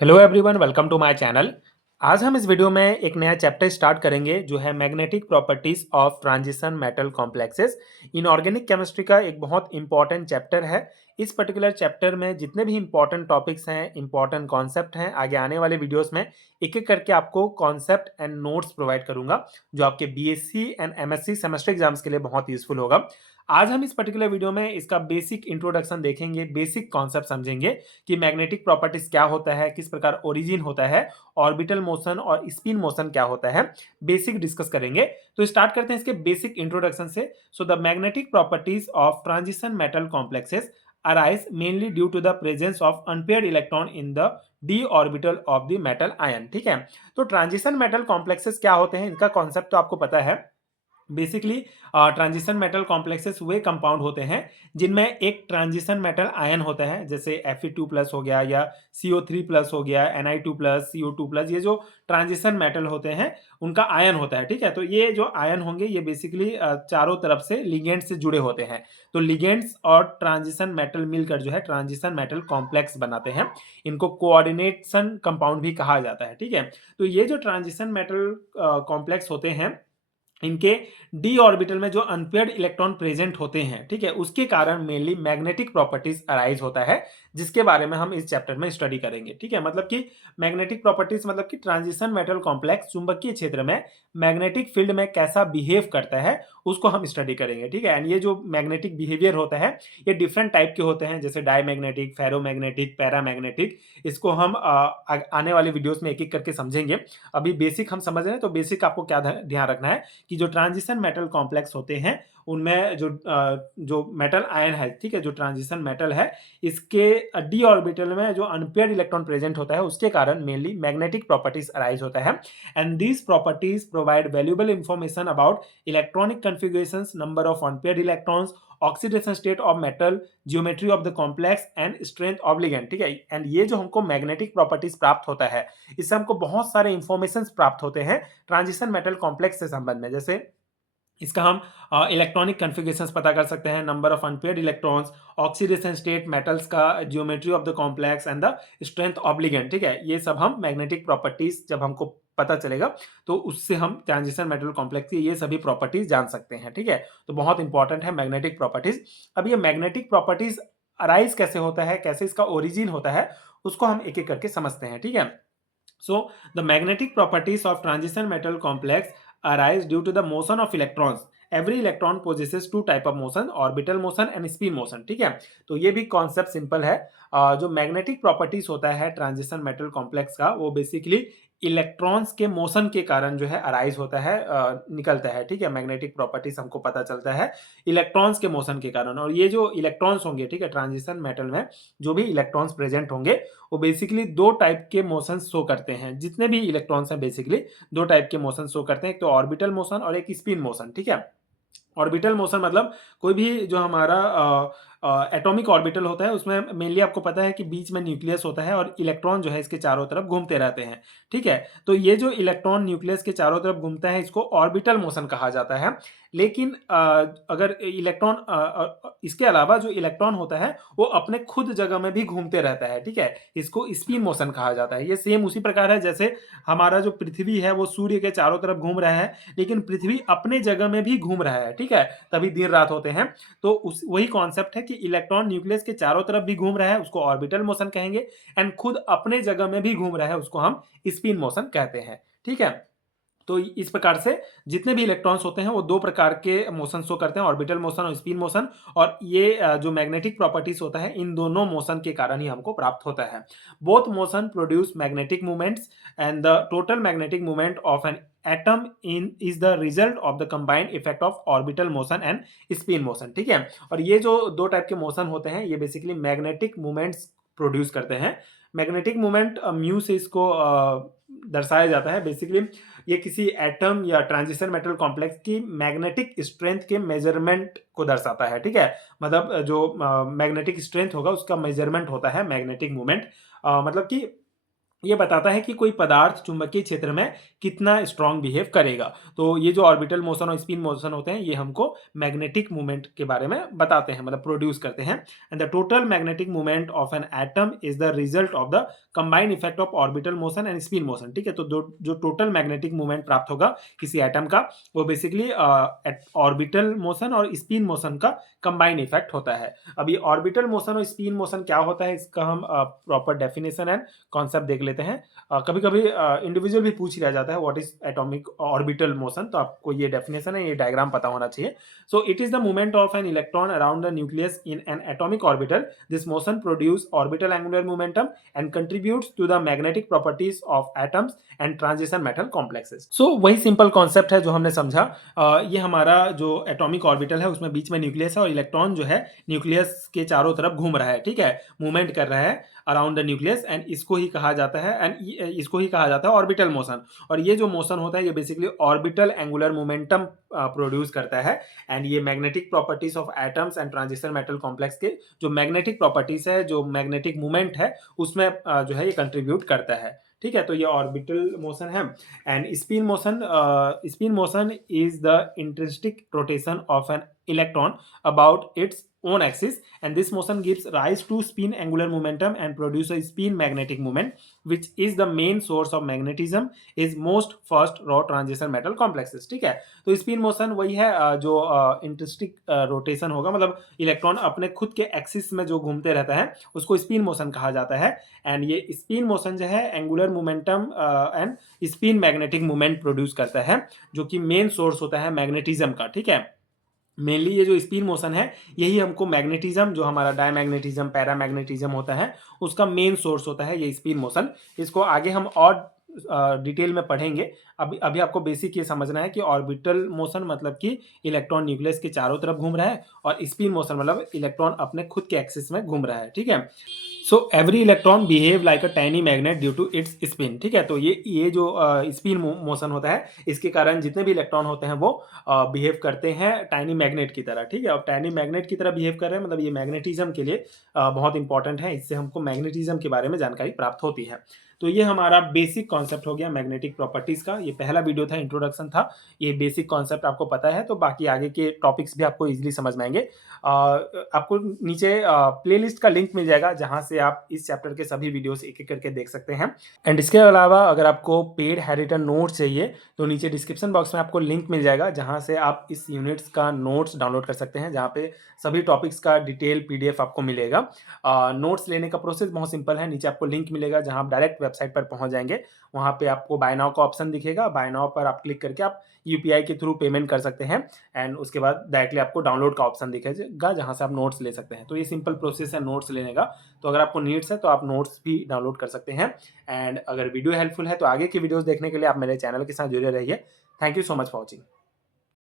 Hello everyone, welcome to my channel. आज हम इस वीडियो में एक नया चैप्टर स्टार्ट करेंगे जो है magnetic properties of transition metal complexes. Inorganic chemistry का एक बहुत इंपॉर्टेंट चैप्टर है। इस पर्टिकुलर चैप्टर में जितने भी इंपॉर्टेंट टॉपिक्स हैं, इंपॉर्टेंट कॉन्सेप्ट हैं, आगे आने वाले वीडियोस में एक एक करके आपको कॉन्सेप्ट एंड नोट्स प्रोवाइड करूंगा जो आपके BSc and MSc semester exams के लिए बहुत यूजफुल होगा। आज हम इस पर्टिकुलर वीडियो में इसका बेसिक इंट्रोडक्शन देखेंगे, बेसिक कॉन्सेप्ट समझेंगे कि मैग्नेटिक प्रॉपर्टीज क्या होता है, किस प्रकार ओरिजिन होता है, ऑर्बिटल मोशन और स्पिन मोशन क्या होता है, बेसिक डिस्कस करेंगे। तो स्टार्ट करते हैं इसके बेसिक इंट्रोडक्शन से। So the magnetic properties of transition metal complexes arise mainly due to the presence of unpaired electron in the d orbital of the metal ion। ठीक है, तो ट्रांजिशन मेटल कॉम्प्लेक्सेस क्या होते हैं, इनका कॉन्सेप्ट तो आपको पता है। बेसिकली ट्रांजिशन मेटल कॉम्प्लेक्सेस वे कंपाउंड होते हैं जिनमें एक ट्रांजिशन मेटल आयन होता है, जैसे Fe2+ हो गया या CO3+ हो गया, Na2+, CO2+। ये जो ट्रांजिशन मेटल होते हैं उनका आयन होता है। ठीक है, तो ये जो आयन होंगे ये बेसिकली चारों तरफ से लिगेंड से जुड़े होते हैं। तो लिगेंड्स और ट्रांजिशन मेटल मिलकर जो है ट्रांजिशन मेटल कॉम्प्लेक्स बनाते हैं। इनको कोऑर्डिनेशन कंपाउंड भी कहा जाता है। ठीक है, तो ये जो ट्रांजिशन मेटल कॉम्प्लेक्स होते हैं इनके डी ऑर्बिटल में जो अनपेयर्ड इलेक्ट्रॉन प्रेजेंट होते हैं, ठीक है, उसके कारण मेनली मैग्नेटिक प्रॉपर्टीज अराइज होता है, जिसके बारे में हम इस चैप्टर में स्टडी करेंगे। ठीक है, मतलब कि मैग्नेटिक प्रॉपर्टीज मतलब कि ट्रांजिशन मेटल कॉम्प्लेक्स चुंबकीय क्षेत्र में मैग्नेटिक फील्ड में कैसा बिहेव करता है उसको हम स्टडी करेंगे। ठीक है, एंड ये जो मैग्नेटिक बिहेवियर होता है ये डिफरेंट टाइप के होते हैं, जैसे डायमैग्नेटिक, फेरोमैग्नेटिक, पैरामैग्नेटिक। इसको हम आने वाले वीडियोस में एक एक करके समझेंगे। अभी बेसिक हम समझ रहे हैं, तो बेसिक आपको क्या ध्यान रखना है कि जो ट्रांजिशन मेटल कॉम्प्लेक्स होते हैं उनमें जो मेटल आयन है, ठीक है, जो ट्रांजिशन मेटल है इसके डी ऑर्बिटल में जो अनपेयर्ड इलेक्ट्रॉन प्रेजेंट होता है उसके कारण मेनली मैग्नेटिक प्रॉपर्टीज अराइज होता है। And these properties provide valuable information about electronic configurations, number of unpaired electrons, oxidation state of metal, geometry of the complex and strength of ligand. ठीक है, and ये जो हमको मैग्नेटिक प्रॉपर्टीज प्राप्त होता है इससे हमको बहुत सारे इंफॉर्मेशन प्राप्त होते हैं ट्रांजिशन मेटल कॉम्प्लेक्स से संबंध में। जैसे इसका हम इलेक्ट्रॉनिक कॉन्फ़िगरेशंस पता कर सकते हैं, number of unpaired electrons, oxidation state, metals का geometry of the complex and the strength of ligand. ठीक है, ये सब हम मैग्नेटिक प्रॉपर्टीज जब हमको पता चलेगा तो उससे हम ट्रांजिशन मेटल कॉम्प्लेक्स की ये सभी प्रॉपर्टीज जान सकते हैं। ठीक है, तो बहुत इंपॉर्टेंट है मैग्नेटिक प्रॉपर्टीज। अब ये मैग्नेटिक प्रॉपर्टीज अराइज कैसे होता है, कैसे इसका ओरिजिन होता है, उसको हम एक एक करके समझते हैं। ठीक है, so the magnetic properties of transition metal complex arise due to the motion of electrons. Every electron possesses two type of motion, orbital motion and spin motion। ठीक है, तो ये भी कॉन्सेप्ट सिंपल है। जो मैग्नेटिक प्रॉपर्टीज होता है transition metal complex का वो बेसिकली इलेक्ट्रॉन्स के मोशन के कारण जो है अराइज होता है, निकलता है। ठीक है, मैग्नेटिक प्रॉपर्टीज हमको पता चलता है इलेक्ट्रॉन्स के मोशन के कारण। और ये जो इलेक्ट्रॉन्स होंगे, ठीक है, ट्रांजिशन मेटल में जो भी इलेक्ट्रॉन्स प्रेजेंट होंगे वो बेसिकली दो टाइप के मोशन शो करते हैं। जितने भी इलेक्ट्रॉन्स हैं बेसिकली दो टाइप के मोशन शो करते हैं, एक तो ऑर्बिटल मोशन और एक स्पिन मोशन। ठीक है, ऑर्बिटल मोशन मतलब कोई भी जो हमारा एटॉमिक ऑर्बिटल होता है उसमें मेनली आपको पता है कि बीच में न्यूक्लियस होता है और इलेक्ट्रॉन जो है इसके चारों तरफ घूमते रहते हैं। ठीक है, तो ये जो इलेक्ट्रॉन न्यूक्लियस के चारों तरफ घूमता है इसको ऑर्बिटल मोशन कहा जाता है। लेकिन अगर इलेक्ट्रॉन इसके अलावा जो इलेक्ट्रॉन होता है वो अपने खुद जगह में भी घूमते रहता है। ठीक है, इसको स्पिन मोशन कहा जाता है। ये सेम उसी प्रकार है जैसे हमारा जो पृथ्वी है वो सूर्य के चारों तरफ घूम रहा है लेकिन पृथ्वी अपने जगह में भी घूम रहा है। ठीक है, तभी दिन रात होते हैं। तो उस वही कॉन्सेप्ट है कि इलेक्ट्रॉन न्यूक्लियस के चारों तरफ भी घूम रहा है, उसको ऑर्बिटल मोशन कहेंगे, एंड खुद अपने जगह में भी घूम रहा है, उसको हम स्पिन मोशन कहते हैं। ठीक है, तो इस प्रकार से जितने भी इलेक्ट्रॉन्स होते हैं वो दो प्रकार के मोशन शो करते हैं, ऑर्बिटल मोशन और स्पिन मोशन। और ये जो मैग्नेटिक प्रॉपर्टीज होता है इन दोनों मोशन के कारण ही हमको प्राप्त होता है। Both motion produce magnetic movements and the total magnetic movement of an atom in is the result of the combined effect of orbital motion and spin motion. ठीक है, और ये जो दो टाइप के मोशन होते हैं ये बेसिकली मैग्नेटिक मूवमेंट्स प्रोड्यूस करते हैं। मैग्नेटिक मूवमेंट म्यू से इसको दर्शाया जाता है। बेसिकली ये किसी एटम या ट्रांजिशन मेटल कॉम्प्लेक्स की मैग्नेटिक स्ट्रेंथ के मेजरमेंट को दर्शाता है। ठीक है, मतलब जो मैग्नेटिक स्ट्रेंथ होगा उसका मेजरमेंट होता है मैग्नेटिक मूवमेंट। मतलब कि ये बताता है कि कोई पदार्थ चुंबकीय क्षेत्र में कितना स्ट्रांग बिहेव करेगा। तो ये जो ऑर्बिटल मोशन और स्पिन मोशन होते हैं, ये हमको मैग्नेटिक मूवमेंट के बारे में बताते हैं, मतलब प्रोड्यूस करते हैं। And the total magnetic movement of an atom is the result of the combined effect of orbital motion and spin motion. ठीक है, तो जो टोटल मैग्नेटिक मूवमेंट प्राप्त होगा किसी एटम का, वो बेसिकली ऑर्बिटल मोशन और स्पिन मोशन का कंबाइंड इफेक्ट होता है। अभी ऑर्बिटल मोशन और स्पिन मोशन क्या होता है, इसका हम प्रॉपर डेफिनेशन एंड कॉन्सेप्ट देख लेते हैं। कभी कभी इंडिविजुअल भी पूछ लिया जाता है what is atomic orbital motion, तो आपको ये डेफिनेशन है, ये डायग्राम पता होना चाहिए। So it is the movement of an electron around the nucleus in an atomic orbital. This motion produce orbital angular momentum and contributes to the magnetic properties of atoms and transition metal complexes. So वही simple concept है जो हमने समझा। ये हमारा जो atomic orbital है उसमें बीच में न्यूक्लियस है और इलेक्ट्रॉन जो है न्यूक्लियस के चारों तरफ घूम रहा है, ठीक है, मूवमेंट कर रहा है अराउंड द न्यूक्लियस, एंड इसको ही कहा जाता है इसको ही कहा जाता है ऑर्बिटल मोशन। और ये जो मोशन होता है ये basically orbital angular momentum produce करता है। एंड ये magnetic properties of atoms and transition metal complex के जो मैग्नेटिक प्रॉपर्टीज है, जो मैग्नेटिक मूवमेंट है, उसमें जो है ये कंट्रीब्यूट करता है। ठीक है, तो ये ऑर्बिटल मोशन है। And spin motion is the intrinsic rotation of an electron about it's own axis, and this motion gives rise to spin angular momentum and produces a spin magnetic moment, which is the main source of magnetism is most first raw transition metal complexes। ठीक है, तो spin motion वही है जो intrinsic rotation होगा, मतलब electron अपने खुद के एक्सिस में जो घूमते रहता है उसको स्पिन मोशन कहा जाता है। एंड ये स्पिन मोशन जो है angular momentum and spin magnetic movement produce करता है, जो कि मेन सोर्स होता है मैग्नेटिज्म का। ठीक है, मेनली ये जो स्पिन मोशन है यही हमको मैग्नेटिज्म, जो हमारा डायमैग्नेटिज्म पैरामैग्नेटिज्म होता है, उसका मेन सोर्स होता है ये स्पिन मोशन। इसको आगे हम और डिटेल में पढ़ेंगे। अभी अभी आपको बेसिक ये समझना है कि ऑर्बिटल मोशन मतलब कि इलेक्ट्रॉन न्यूक्लियस के चारों तरफ घूम रहा है, और स्पिन मोशन मतलब इलेक्ट्रॉन अपने खुद के एक्सिस में घूम रहा है। ठीक है, so every electron behave like a tiny magnet due to its spin. ठीक है, तो ये जो स्पिन मोशन होता है, इसके कारण जितने भी इलेक्ट्रॉन होते हैं वो बिहेव करते हैं टाइनी मैग्नेट की तरह। ठीक है, और टाइनी मैग्नेट की तरह बिहेव कर रहे हैं, मतलब ये मैग्नेटिज्म के लिए बहुत इंपॉर्टेंट है, इससे हमको मैग्नेटिज्म के बारे में जानकारी प्राप्त होती है। तो ये हमारा बेसिक कॉन्सेप्ट हो गया मैग्नेटिक प्रॉपर्टीज का। ये पहला वीडियो था, इंट्रोडक्शन था। ये बेसिक कॉन्सेप्ट आपको पता है तो बाकी आगे के टॉपिक्स भी आपको इजीली समझ में आएंगे। आपको नीचे प्लेलिस्ट का लिंक मिल जाएगा जहां से आप इस चैप्टर के सभी वीडियोस एक एक करके देख सकते हैं। एंड इसके अलावा अगर आपको पेड हैरिटन नोट्स चाहिए तो नीचे डिस्क्रिप्शन बॉक्स में आपको लिंक मिल जाएगा जहां से आप इस यूनिट्स का नोट्स डाउनलोड कर सकते हैं, जहां पे सभी टॉपिक्स का डिटेल PDF आपको मिलेगा। नोट्स लेने का प्रोसेस बहुत सिंपल है। नीचे आपको लिंक मिलेगा जहां आप डायरेक्ट वेबसाइट पर पहुंच जाएंगे। वहां पे आपको बाय नाउ का ऑप्शन दिखेगा, बाय नाउ पर आप क्लिक करके आप UPI के थ्रू पेमेंट कर सकते हैं। एंड उसके बाद डायरेक्टली आपको डाउनलोड का ऑप्शन दिखेगा जहां से आप नोट्स ले सकते हैं। तो ये सिंपल प्रोसेस है नोट्स लेने का। तो अगर आपको नीड्स है तो आप नोट्स भी डाउनलोड कर सकते हैं। एंड अगर वीडियो हेल्पफुल है तो आगे की वीडियोस देखने के लिए आप मेरे चैनल के साथ जुड़े रहिए। Thank you so much for watching.